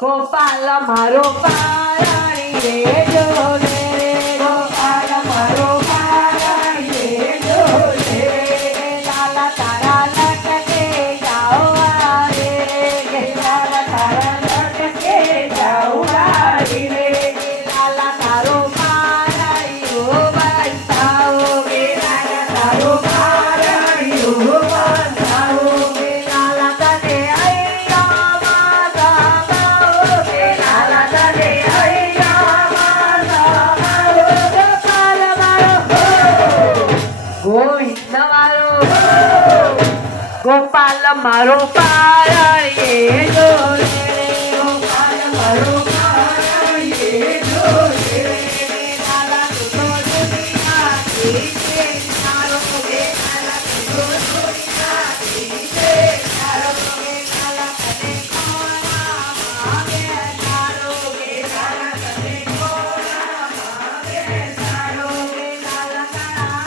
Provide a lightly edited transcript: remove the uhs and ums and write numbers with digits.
ગોપાલ મારો પારાણી રે જોલે રે ગોપાલ મારો પારાણી રે જોલે લાલા તારા લટકે જાઓ રે લાલા તારા લટકે જાઓ રે લાલા તારો પારાણી ઓ બતાઓ રે લાલા તારો પારાણી ઓ બતાઓ રે લાલા તને ગોપાલ મારો પારાણી જોલે ગોપાલ મારો પારાણી જોલે લાલા તું તો દુનિયાથી છે તારો કે લાલા તું તો દુનિયાથી છે તારો કે લાલા તને કોના માગે તારો કે લાલા તને કોના માગે તારો કે લાલા તારા